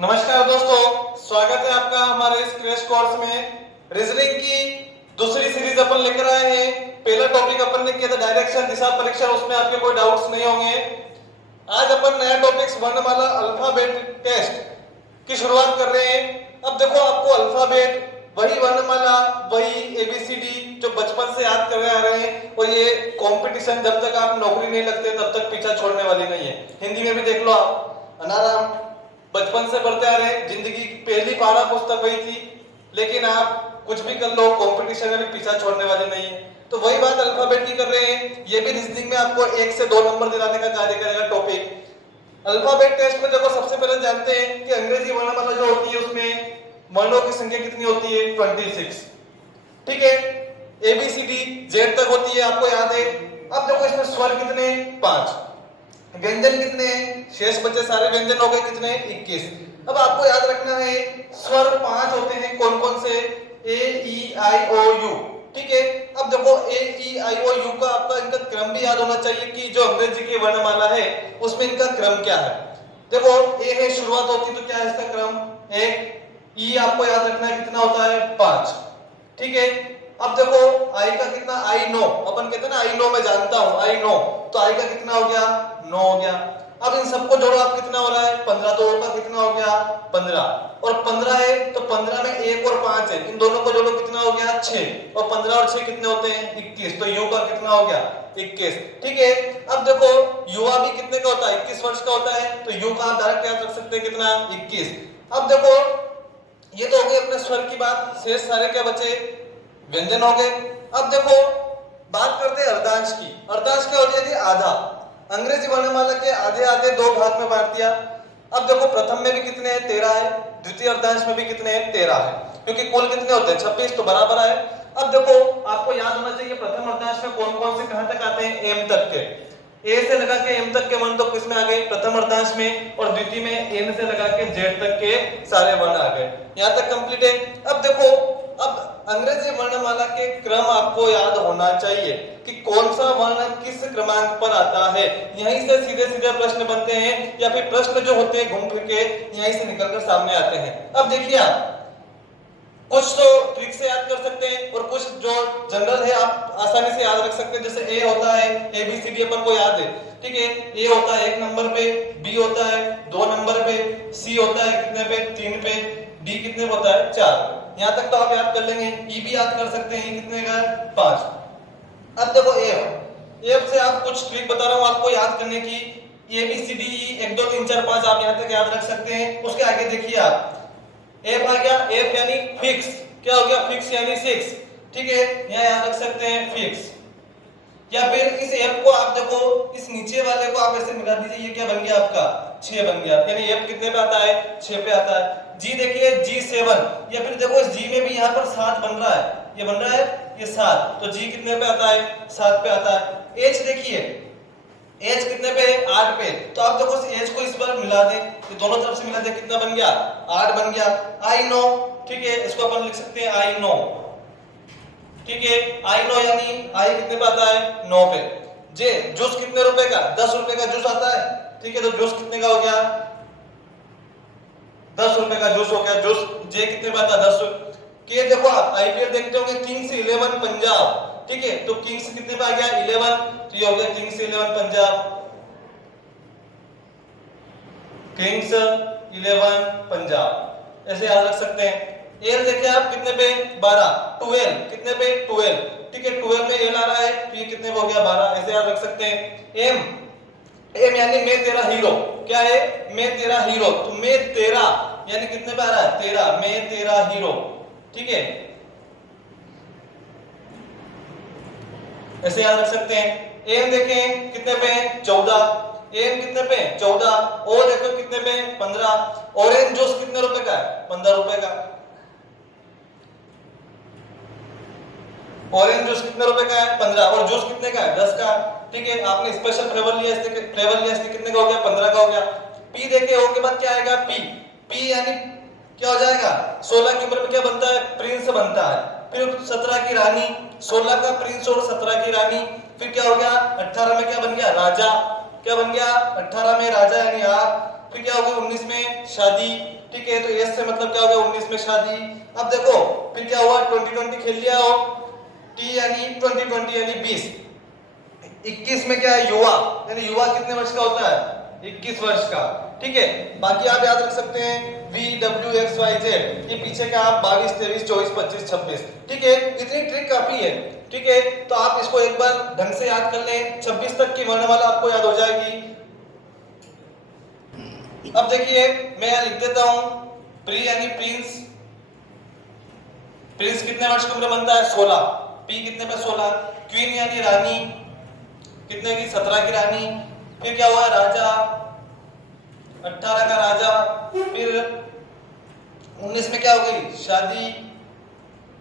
नमस्कार दोस्तों, स्वागत है आपका हमारे इस क्रैश कोर्स में। रीजनिंग की दूसरी सीरीज अपन लेकर आए हैं। पहला टॉपिक अपन ने किया था डायरेक्शन, दिशा परीक्षण, उसमें आपके कोई डाउट्स नहीं होंगे। आज अपन नया टॉपिक वर्णमाला अल्फाबेट टेस्ट की शुरुआत कर रहे हैं। अब देखो, आपको अल्फाबेट वही वर्णमाला, वही एबीसीडी जो बचपन से याद कर आ रहे हैं, और ये कंपटीशन जब तक आप नौकरी नहीं लगते तब तक पीछा छोड़ने वाली नहीं है। हिंदी में भी देख लो आप, अनाराम बचपन से पढ़ते आ रहे हैं, जिंदगी की पहली पारा पुस्तक वही थी, लेकिन आप कुछ भी कर लो कंपटीशन में भी पीछा छोड़ने वाले नहीं है। तो वही बात अल्फाबेट की कर रहे हैं। ये भी रीजनिंग में आपको 1 से 2 नंबर दिलाने का कार्य करेगा टॉपिक। अल्फाबेट टेस्ट में देखो, सबसे पहले जानते हैं कि अंग्रेजी वर्णमाला जो होती है उसमें वर्णों की संख्या कितनी होती है? 26। ठीक है, एबीसीडी जेड तक होती है, आपको याद है। अब देखो, इसमें स्वर कितने? 5। व्यंजन कितने हैं? शेष बचे सारे व्यंजन हो गए कितने? 21। अब आपको याद रखना है, स्वर 5 होते हैं। कौन कौन से? ए ई आई ओ यू। ठीक है, अब देखो ए ई आई ओ यू का आपका इनका क्रम भी याद होना चाहिए कि जो अंग्रेजी की वर्णमाला है उसमें इनका क्रम क्या है। देखो, ए है शुरुआत होती, तो क्या है इसका क्रम? 1। ई आपको याद रखना है कितना होता है? 5। ठीक है, अब देखो आई का कितना? आई नो, अपन कहते हैं ना आई नो, मैं जानता हूं, आई नो, तो आई का कितना हो गया? 9 हो गया। अब इन सबको जोड़ो, आप कितना हो रहा है? 15। तो का कितना हो गया? 15। और 15 है तो 15 में 1 और 5 है, इन दोनों को जोड़ो कितना हो गया? 6। और 15 और 6 कितने होते हैं? 21। तो यू का कितना हो गया? 21। ठीक है, अब देखो युवा भी कितने का होता है? 21 वर्ष का होता है, तो यू का आप डायरेक्ट याद रख सकते हैं कितना? 21। अब देखो, ये तो हो गई अपने स्वर की बात, शेष सारे क्या बचे? व्यंजन हो गए। अब देखो, बात करते हैं अर्धांश की। अर्धांश क्या होती है? आधा। अंग्रेजी वर्णमाला के आधे आधे 2 भाग में बांट दिया। अब देखो, प्रथम में भी कितने हैं? 13 है। द्वितीय अर्धांश में भी कितने हैं? 13 है, क्योंकि कुल कितने होते हैं? 26, तो बराबर है। अब देखो, आपको याद होना चाहिए प्रथम अर्धांश में कौन कौन से कहां तक आते हैं? एम तक के। ए से लगा के एम तक के वर्ण तो किसमें आ गए? प्रथम अर्धांश में। और द्वितीय में एन से लगा के जेड तक के सारे वर्ण आ गए। यहां तक कंप्लीट है। अब देखो, अब अंग्रेजी वर्णमाला के क्रम आपको याद होना चाहिए कि कौन सा वर्ण किस क्रमांक पर आता है। यहीं से सीधे सीधे प्रश्न बनते हैं, या फिर प्रश्न जो होते हैं घूम फिर के यहीं से निकलकर सामने आते हैं। अब देखिए, आप कुछ तो ट्रिक से याद कर सकते हैं और कुछ जो जनरल है आप आसानी से याद रख सकते हैं। जैसे ए होता है, ए बी सी डी अपन को याद है। ठीक है, ए होता है 1 नंबर पे, बी होता है 2 नंबर पे, सी होता है कितने पे? 3 पे, डी कितने पे होता है? 4। यहां तक तो आप याद कर लेंगे। ई भी याद कर सकते हैं, कितने का? 5। अब देखो एफ से आप कुछ ट्रिक बता रहा हूं आपको याद करने की। ए बी सी डी 1 2 3 4 5 आप यहां तक याद रख सकते हैं। उसके आगे देखिए आप, एफ आ गया, एफ यानी फिक्स। क्या हो गया? फिक्स यानी 6। ठीक है, यहां याद रख सकते हैं फिक्स। या फिर इस एफ को आप देखो, इस नीचे वाले को आप ऐसे मिला दीजिए, ये क्या बन गया आपका? 6 बन गया। यानी एफ कितने पे आता है? 6 पे आता है। जी देखिए, G7, या फिर देखो इस जी में भी यहां पर 7 बन रहा है, ये बन रहा है ये 7, तो जी कितने पे आता है? 7 पे आता है। एच देखिए, एच कितने पे? 8 पे। तो आप देखो इस एच को इस बार मिला दें, ये दोनों तरफ से मिला दें, कितना बन गया? 8 बन गया। आई नो, ठीक है, इसको अपन लिख सकते हैं आई नो। ठीक है, आई नो यानी आई कितने पे आता है? 9 पे। जे जूस कितने रुपए का? 10 रुपए का जूस आता है। ठीक है, तो जूस कितने का हो गया? 10 रुपए का जूस हो गया। जूस जे कितने पे आता है? 10। के देखो, आप आईपीएल देखते होंगे, किंग्स 11 पंजाब। ठीक है, तो किंग्स कितने पे आ गया? 11, तो ये हो गया किंग्स 11 पंजाब। किंग्स 11 पंजाब, ऐसे याद रख सकते हैं। एल देखिए आप कितने पे? 12। 12 कितने पे? 12। ठीक है, 12 में एल आ रहा है, तो ये कितने पे हो गया? 12। ऐसे याद रख सकते हैं। एम, एम यानी मैं तेरा हीरो। क्या है? मैं तेरा हीरो, तो मैं तेरा यानी कितने पे आ रहा है? 13, मैं तेरा हीरो। ठीक है, ऐसे याद रख सकते हैं। एम देखें कितने पे? 14। एम कितने पे? 14। ओ देखो कितने पे? 15। ऑरेंज जूस कितने रुपए का है? 15 रुपए का। ऑरेंज जूस कितने रुपए का है? 15। और जूस कितने का है? 10 का। ठीक है, आपने स्पेशल फ्लेवर लिया, इसलिए कितने का हो गया? 15 का हो गया। पी देखे, ओ के बाद क्या आएगा? पी। पी यानी क्या हो जाएगा? 16 के ऊपर में क्या बनता है? प्रिंस बनता है। फिर 17 की रानी, 16 का प्रिंस और 17 की रानी। फिर क्या हो गया? 18 में क्या बन गया? राजा। क्या बन गया 18 में राजा यानी आप, फिर क्या हो गया 19 में शादी, ठीक है, तो एस से मतलब क्या हो गया 19 में शादी। अब देखो फिर क्या हुआ 2020 खेल लिया हो, टी यानी 2020 यानी 20, 21 में क्या है युवा, यानी युवा कितने वर्ष का होता है 21 वर्ष का, ठीक है। बाकी आप याद रख सकते हैं VWXYZ, ये पीछे का आप 22 23 24 25 26, ठीक है। इतनी ट्रिक काफी है, ठीक है, तो आप इसको एक बार ढंग से याद कर लें, 26 तक की वर्णमाला आपको याद हो जाएगी। अब देखिए मैं यहां लिख देता हूं, प्री यानी प्रिंस, प्रिंस कितने वर्ष की उम्र बनता है 16, पी कितने पे 16, क्वीन यानी रानी कितने की 17 की रानी, फिर क्या हुआ राजा 18 का राजा, फिर 19 में क्या हो गई शादी,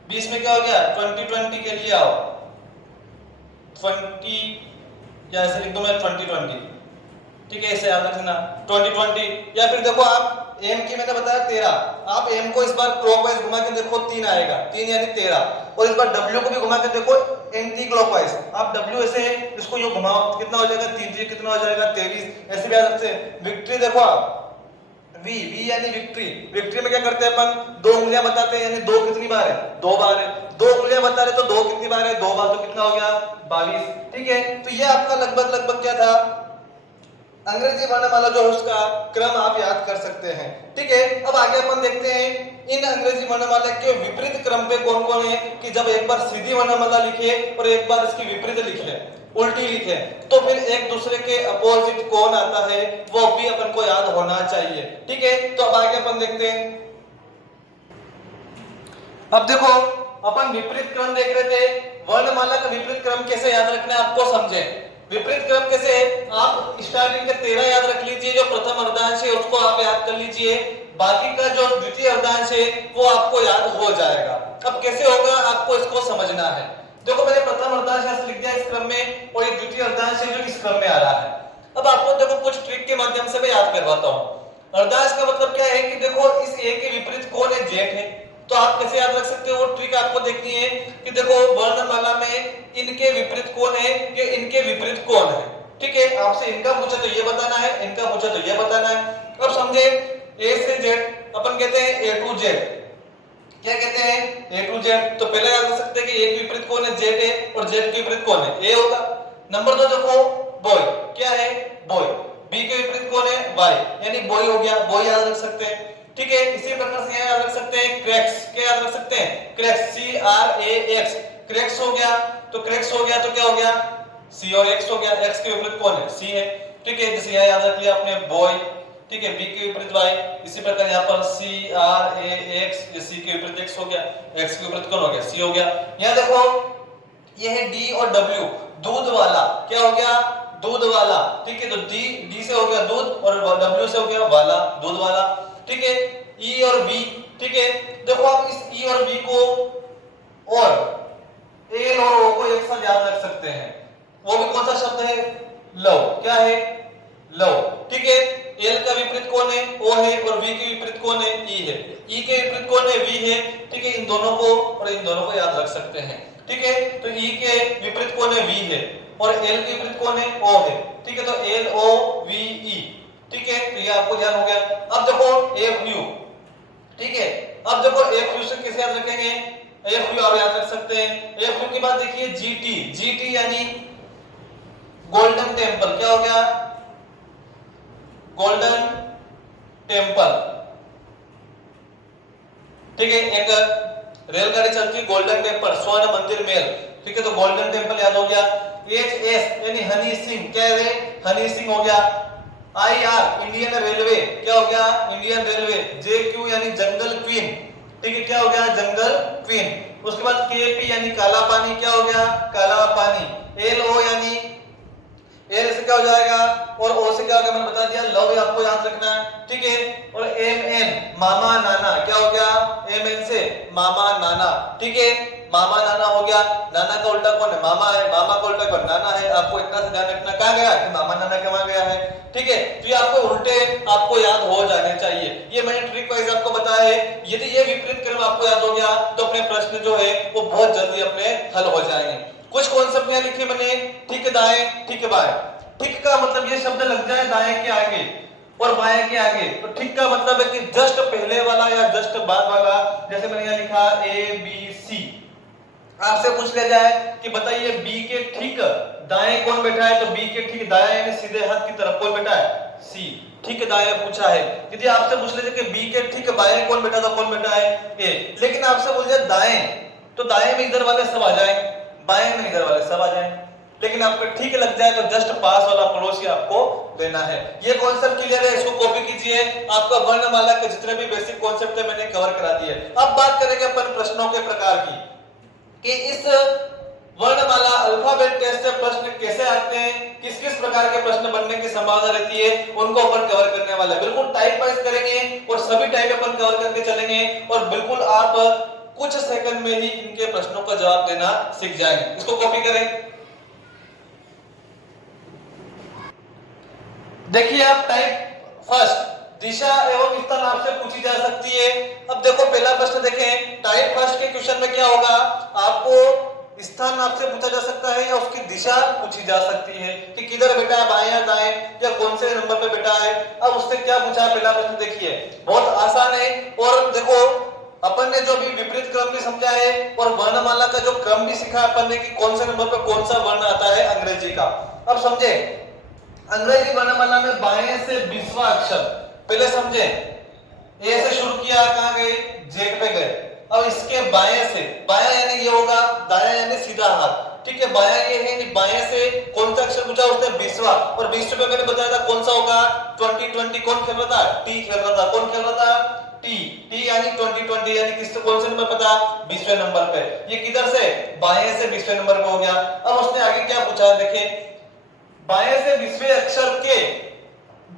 20 में क्या हो गया 2020 के लिए आओ 20, या ऐसे लिख दो मैं 2020, ठीक है, इसे याद रखना 2020। या फिर देखो आप एम की मैंने बताया 13, आप एम को इस बार क्लॉकवाइज घुमा के देखो 3 आएगा, 3 यानी 13, और इस बार डब्ल्यू को भी घुमा के देखो एंटी क्लॉकवाइज, आप डब्ल्यू ऐसे इसको यूं घुमाओ कितना हो जाएगा 3 कितना हो जाएगा 23, ऐसे भी याद रखते हैं। विक्ट्री देखो आप वी, वी यानी विक्ट्री, विक्ट्री में क्या करते हैं अपन 2 उंगलियां बताते हैं, यानी 2 कितनी बार है 2 बार है, 2 उंगलियां बता रहे तो 2 कितनी बार है 2 बार, तो कितना हो गया 22, ठीक है। तो ये आपका लगभग क्या था अंग्रेजी वर्णमाला जो है उसका क्रम आप याद कर सकते हैं, ठीक है। अब आगे अपन देखते हैं इन अंग्रेजी वर्णमाला के विपरीत क्रम पे कौन कौन है, कि जब एक बार सीधी वर्णमाला लिखे और एक बार इसकी विपरीत लिख ले, उल्टी लिखे, तो फिर एक दूसरे के अपोजिट कौन आता है वो भी अपन को याद होना चाहिए, ठीक है। तो अब आगे अपन देखते हैं, अब देखो अपन विपरीत क्रम देख रहे थे, वर्णमाला का विपरीत क्रम कैसे याद रखना है आपको समझे। विपरीत क्रम कैसे है, आप स्टार्टिंग के 13 याद रख लीजिए, जो प्रथम अर्धांश है उसको आप याद कर लीजिए, बाकी का जो द्वितीय अर्धांश है वो आपको याद हो जाएगा। अब कैसे होगा आपको इसको समझना है, देखो मैंने प्रथम अर्धांश ऐसे लिख दिया इस क्रम में, और ये द्वितीय अर्धांश है जो इस क्रम में आ रहा है। अब आपको देखो कुछ ट्रिक के माध्यम से मैं याद करवाता हूं। अर्धांश का मतलब क्या है कि देखो इस ए के विपरीत कौन है जेठ है, तो आप कैसे याद रख सकते हो, वो ट्रिक आपको देखनी है कि देखो वर्णमाला में इनके विपरीत कौन है, ये इनके विपरीत कौन है, ठीक है। आपसे इनका पूछा तो ये बताना है, इनका पूछा तो ये बताना है। अब समझे ए से जेड अपन कहते हैं ए टू जेड, क्या कहते हैं ए टू जेड, तो पहले याद रख सकते हैं कि ए के विपरीत कौन है जेड है, और जेड के विपरीत कौन है ए होगा। नंबर 2 देखो बॉय, क्या है बॉय, बी के विपरीत कौन है वाई, यानी बॉय हो गया, बॉय याद रख सकते हैं, ठीक है। इसी प्रकार से याद रख सकते हैं क्रैक्स, क्या याद रख सकते हैं क्रैक्स, CRAX, क्रैक्स हो गया, तो क्रैक्स हो गया तो क्या हो गया C और X हो गया, X के विपरीत कौन है C है, ठीक है। जैसे यहाँ याद रख लिया आपने बॉय, ठीक है, B के विपरीत Y, इसी प्रकार यहाँ पर CRAX, C के विपरीत X हो गया, X के विपरीत कौन हो गया C हो गया। यहाँ देखो ये है D और W, दूध वाला, क्या हो गया दूध वाला, ठीक है, तो D से हो गया दूध और W से हो गया वाला, दूध वाला, ठीक है। E और V, ठीक है, देखो आप इस E और V को और L और O को एक साथ याद रख सकते हैं, वो भी कौन सा शब्द है लव, क्या है लव, ठीक है। L का विपरीत कौन है O है, और V के विपरीत कौन है E है, E के विपरीत कौन है V है, ठीक है। इन दोनों को और इन दोनों को याद रख सकते हैं, ठीक है। तो E के विपरीत कौन है V है, और L के विपरीत कौन है O है, ठीक है, तो LOVE, ठीक है, तो ये आपको ध्यान हो गया। अब देखो FU, ठीक है, अब देखो FU से कैसे याद रखेंगे, FU आप याद रख सकते हैं। FU के बाद देखिए GT यानी गोल्डन टेम्पल, क्या हो गया गोल्डन टेम्पल, ठीक है। एक रेलगाड़ी चलती है गोल्डन टेम्पल, स्वर्ण मंदिर मेल, ठीक है, तो गोल्डन टेम्पल याद हो गया। HS यानी हनी सिंह, क्या है हनी सिंह हो गया। IR इंडियन रेलवे, क्या हो गया इंडियन रेलवे। JQ यानी जंगल क्वीन, ठीक है, क्या हो गया जंगल क्वीन। उसके बाद KP यानी काला पानी, क्या हो गया काला पानी। LO यानी L से क्या हो जाएगा और O से क्या हो गया मैंने बता दिया लव, आपको याद रखना है, ठीक है। और MN मामा नाना, क्या हो गया MN से मामा नाना, ठीक है, मामा नाना हो गया। नाना का उल्टा कौन है मामा है, मामा का उल्टा कौन नाना है, आपको इतना से ध्यान रखना कहां गया कि मामा नाना कहां गया है, ठीक है। तो ये आपको उल्टे आपको याद हो जाने चाहिए, ये मैंने ट्रिक वाइज आपको बताया है। यदि ये विपरीत क्रम आपको याद हो गया तो अपने प्रश्न जो है वो बहुत जल्दी अपने हल हो जाएंगे। कुछ कॉन्सेप्ट यहाँ लिखे मैंने, ठीक दाएं ठीक बाएं, ठीक का मतलब ये शब्द लग जाए दाएं के आगे और बाएं के आगे, तो ठीक का मतलब है कि जस्ट पहले वाला या जस्ट बाद वाला। जैसे मैंने यहाँ लिखा ए बी सी, आपसे पूछ लिया जाए कि बताइए बी के ठीक दाएं कौन बैठा है, तो बी के ठीक दाएं यानी सीधे हाथ की तरफ कौन बैठा है, सी। ठीक दाएं पूछा है। यदि आपसे पूछ लीजिए कि बी के ठीक बाएं कौन बैठा, तो कौन बैठा है, ए। लेकिन आपसे बोल जाए दाएं, तो दाएं में इधर वाले सब आ जाए, बाएं में इधर वाले सब आ जाए। लेकिन आपको ठीक लग जाए तो जस्ट पास वाला पड़ोसी आपको लेना है। ये कॉन्सेप्ट क्लियर है, इसको कॉपी कीजिए। आपका वर्णमाला के जितने भी बेसिक कॉन्सेप्ट है मैंने कवर करा दिए। अब बात करेंगे अपन प्रश्नों के प्रकार की, कि इस वर्णमाला अल्फाबेट टेस्ट से प्रश्न कैसे आते हैं, किस किस प्रकार के प्रश्न बनने की संभावना रहती है, उनको अपन कवर करने वाले। बिल्कुल टाइप वाइज करेंगे और सभी टाइप अपन कवर करके चलेंगे, और बिल्कुल आप कुछ सेकंड में ही इनके प्रश्नों का जवाब देना सीख जाएंगे। इसको कॉपी करें। देखिए आप टाइप फर्स्ट, दिशा एवं स्थान आपसे पूछी जा सकती है। अब देखो पहला प्रश्न देखें, टाइप फर्स्ट के क्वेश्चन में क्या होगा, आपको स्थान आपसे पूछा जा सकता है या उसकी दिशा पूछी जा सकती है कि किधर बैठा है, बाएं या दाएं, या कौन से नंबर पे बैठा है। अब उससे क्या पूछा है, पहला प्रश्न देखिए बहुत आसान है। और देखो अपन ने जो भी विपरीत क्रम भी समझा है और वर्णमाला का जो क्रम भी सीखा अपन ने कि कौन से नंबर पे कौन सा वर्ण आता है अंग्रेजी का। अब समझे, अंग्रेजी वर्णमाला में बाएं से 20वां अक्षर, पहले समझे ए से शुरू किया, कहां गए, जेड पे गए। अब इसके बाएं से, बायां यानी ये होगा, दायां यानी सीधा हाथ। ठीक है, बायां ये है, यानी बाएं से कौन सा अक्षर पूछा उसने, 20वां। और 20 पे मैंने बताया था कौन सा होगा, 20 कौन खेल रहा था, टी खेल रहा था। कौन खेल रहा था, टी। टी यानी 20 यानी किससे कौन से नंबर पता, 20वें नंबर पे। ये किधर से, बाएं से 20वें नंबर पे हो गया। अब उसने आगे क्या पूछा देखें, बाएं से 20वें अक्षर के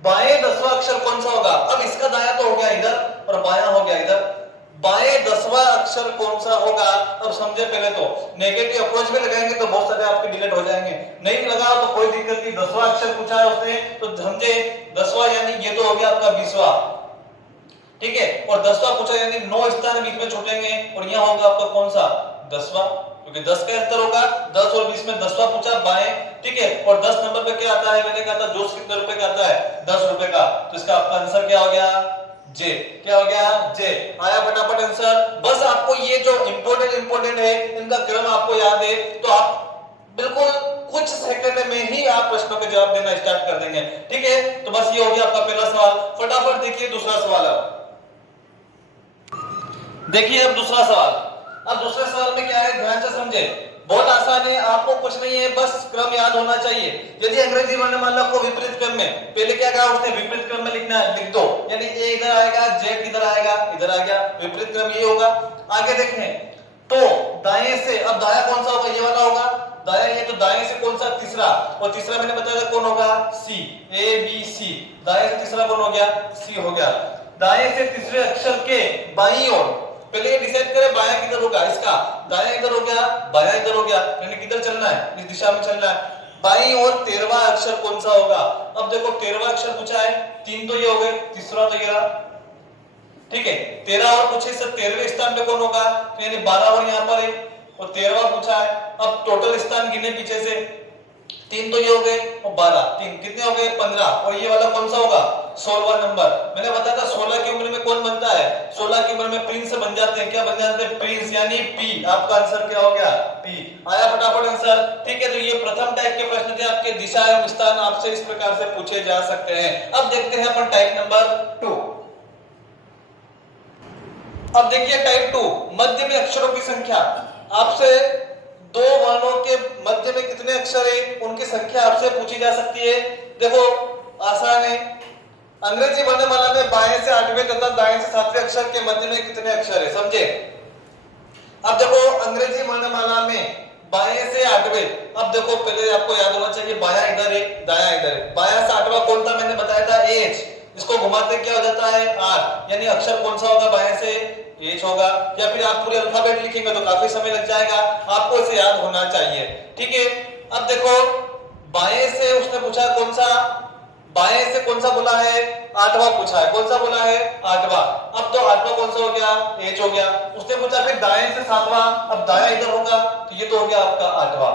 बाएं 10वां अक्षर कौन सा होगा। अब इसका दायां तो हो गया इधर और बायां हो गया इधर, बाएं 10वां अक्षर कौन सा होगा। अब समझे, पहले तो नेगेटिव अप्रोच में लगाएंगे तो बहुत सारे आपके डिलीट हो जाएंगे, नहीं लगा तो कोई दिक्कत नहीं। 10वां अक्षर पूछा है उसने तो समझे 10वां यानी ये तो हो गया आपका 20वां, ठीक है। और 10वां पूछा यानी 9 स्थान बीच में छूटेंगे और यहां होगा आपका कौन सा, 10वां, क्योंकि 10 का अंतर होगा, 10 और 20 में 10वां पूछा बाएं, ठीक है। और 10 नंबर पे क्या आता है, मैंने कहा था जोश कितने रुपए का आता है, 10 रुपए का। तो इसका आपका आंसर क्या हो गया, जे। क्या हो गया, जे। आया फटाफट आंसर। बस आपको ये जो इंपॉर्टेंट है इनका क्रम आपको याद है तो आप बिल्कुल कुछ सेकंड में ही आप प्रश्नों के जवाब देना स्टार्ट कर देंगे, ठीक है। तो बस ये हो गया आपका पहला सवाल। फटाफट देखिए दूसरा सवाल। देखिए अब दूसरा सवाल। अब दूसरे सवाल में क्या है, ध्यान से समझे, बहुत आसान है, आपको कुछ नहीं है, बस क्रम याद होना चाहिए। यदि अंग्रेजी वर्णमाला को विपरीत क्रम में, पहले क्या कहा उसने, विपरीत क्रम में लिखना है, लिख दो। यानी ए इधर आएगा, जेड इधर आएगा, इधर आ गया, विपरीत क्रम ये होगा। आगे देखें तो दाएं से, अब दाया कौन सा होगा, ये वाला होगा, दाया ये, तो दाएं से कौन सा, तीसरा। और तीसरा मैंने बताया था कौन होगा, सी, ए बी सी। दाएं से तीसरा कौन हो गया, सी हो गया। दाएं से तीसरे अक्षर के बाईं ओर, पहले ये डिसाइड करें बायां किधर होगा, इसका दायां इधर हो गया, बायां इधर हो गया, यानी किधर चलना है, इस दिशा में चलना है। बाईं ओर 13वां अक्षर कौन सा होगा। अब देखो 13वां अक्षर पूछा है, 3 तो ये हो गए, तीसरा तो ये रहा, ठीक है। 13 और पूछे से 13वें स्थान पे कौन होगा, तो यानी 12 और यहां पर है, और 13वां पूछा है। अब टोटल स्थान गिने पीछे से, 3 तो ये हो गए और 12, 3 कितने हो गए, 15। और ये वाला कौन सा होगा, 16वां नंबर। मैंने बताया था 16 की उम्र में कौन बनता है, 16 की उम्र में प्रिंस बन जाते हैं। क्या बन जाते हैं, प्रिंस, यानी पी। आपका आंसर क्या हो गया, पी। आया फटाफट आंसर, ठीक है। तो ये प्रथम टाइप के प्रश्न थे आपके, दिशा एवं स्थान आपसे इस प्रकार से पूछे जा सकते हैं। अब देखते हैं अपन टाइप नंबर 2। अब देखिए टाइप 2, मध्य में अक्षरों की संख्या। आपसे दो वर्णों के मध्य में कितने अक्षर है उनकी संख्या आपसे पूछी जा सकती है। देखो आसान है, अंग्रेजी वर्णमाला में बाएं से 8वें तथा दाएं से 7वें अक्षर के मध्य में कितने अक्षर है, समझे। अब देखो अंग्रेजी वर्णमाला में बाएं से 8वें, अब देखो पहले आपको याद होना चाहिए बायां इधर है, दायां इधर है। बायां से 8वां कौन था, मैंने बताया था एच। इसको घुमाते क्या हो जाता है, आर, यानी अक्षर कौन सा होगा, बाएं से एच होगा। या फिर आप पूरे अल्फाबेट लिखेंगे तो काफी समय लग जाएगा, आपको इसे याद होना चाहिए, ठीक है। अब देखो बाएं से उसने पूछा कौन सा, बाएं से कौन सा बोला है, 8वां पूछा है, कौन सा बोला है, 8वां। अब तो 8वां कौन सा हो गया, एच हो गया। उसने पूछा फिर दाएं से 7वां, अब दायां इधर होगा तो ये तो हो गया आपका 8वां।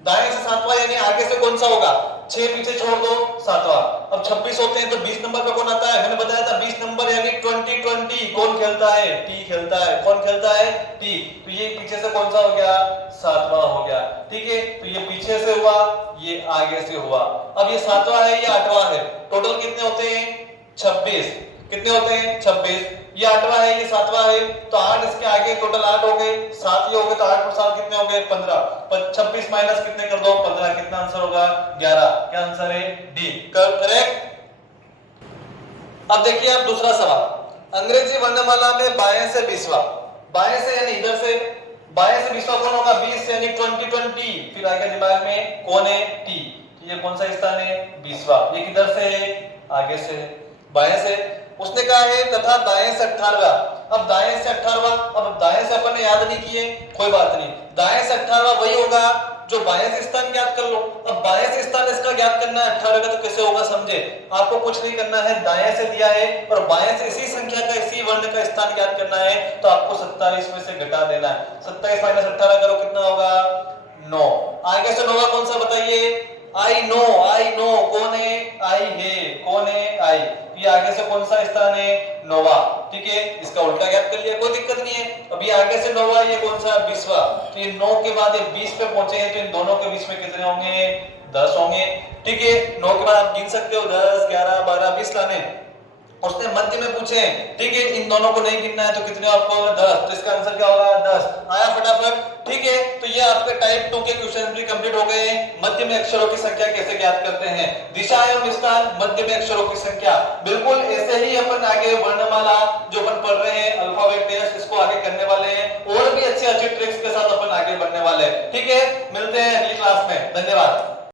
दाएं से 7वां यानी आगे से कौन सा होगा, 6 पीछे छोड़ दो, 7वां। अब 26 होते हैं तो 20 नंबर पे कौन आता है? मैंने बताया था 20 नंबर यानी 20 कौन खेलता है? टी खेलता है। कौन खेलता है? टी। तो ये पीछे से कौन सा हो गया? 7वां हो गया। ठीक है, तो ये पीछे से हुआ, ये आगे से हुआ। अब ये 7वां है, ये 8वां है। टोटल कितने होते हैं? 26। कितने होते हैं? 26। ये 8वां है, ये 7वां है, तो 8 इसके आगे, टोटल 8 हो गए। 7 ये हो गए तो 8 और 7 कितने हो गए? 15। 26 माइनस कितने कर दो? 15। कितना आंसर होगा? 11। क्या आंसर है? डी। करेक्ट। अब देखिए आप दूसरा सवाल। अंग्रेजी वर्णमाला में बाएं से 20वां, बाएं से यानी इधर से, बाएं से 20वां कौन होगा? 20 यानी 20। फिर आगे दिमाग में कौन है? टी। ये कौन सा स्थान है? 20वां। ये किधर से है? आगे से, बाएं से। उसने कहा है तथा दाएं से 18वां। अब दाएं से 18वां, अब दाएं से अपन ने याद नहीं किए, कोई बात नहीं। दाएं से 18वां वही होगा जो बाएं से स्थान ज्ञात कर लो। अब बाएं से स्थान इसका ज्ञात करना है 18 का, तो कैसे होगा समझे। आपको कुछ नहीं करना है, दाएं से दिया है और बाएं से इसी संख्या का, इसी वर्ण का स्थान ज्ञात करना है, तो आपको 27 में से घटा देना है। 27 माइनस 18 करो, कितना होगा? 9। आगे से 9 कौन सा बताइए? आई नो, आई नो कौन है? आई है। कौन है? आई। ये आगे से कौन सा स्थान है? 9वां। ठीक है, इसका उल्टा ज्ञात कर लिया, कोई दिक्कत नहीं है। अभी आगे से 9वां, ये कौन सा? 20वां। तो ये 9 के बाद ये 20 पे पहुंचे हैं, तो इन दोनों के बीच में कितने होंगे? 10 होंगे। ठीक है, 9 के बाद आप गिन सकते हो 10, 11, 12, 20 लाने। उसने मध्य में पूछे, ठीक है, इन दोनों को नहीं गिनना है तो कितने आपको? 10। तो इसका आंसर क्या होगा? 10। आया फटाफट। ठीक है, तो ये आपके टाइप 2 के क्वेश्चन भी कंप्लीट हो गए हैं। मध्य में अक्षरों की संख्या कैसे ज्ञात करते हैं, दिशा एवं स्थान, मध्य में अक्षरों की संख्या। बिल्कुल ऐसे ही अपन आगे वर्णमाला जो अपन पढ़ रहे हैं, अल्फाबेट टेस्ट, इसको आगे करने वाले हैं और भी अच्छी अच्छी ट्रिक्स के साथ अपन आगे बढ़ने वाले हैं। ठीक है, मिलते हैं अगली क्लास में। धन्यवाद।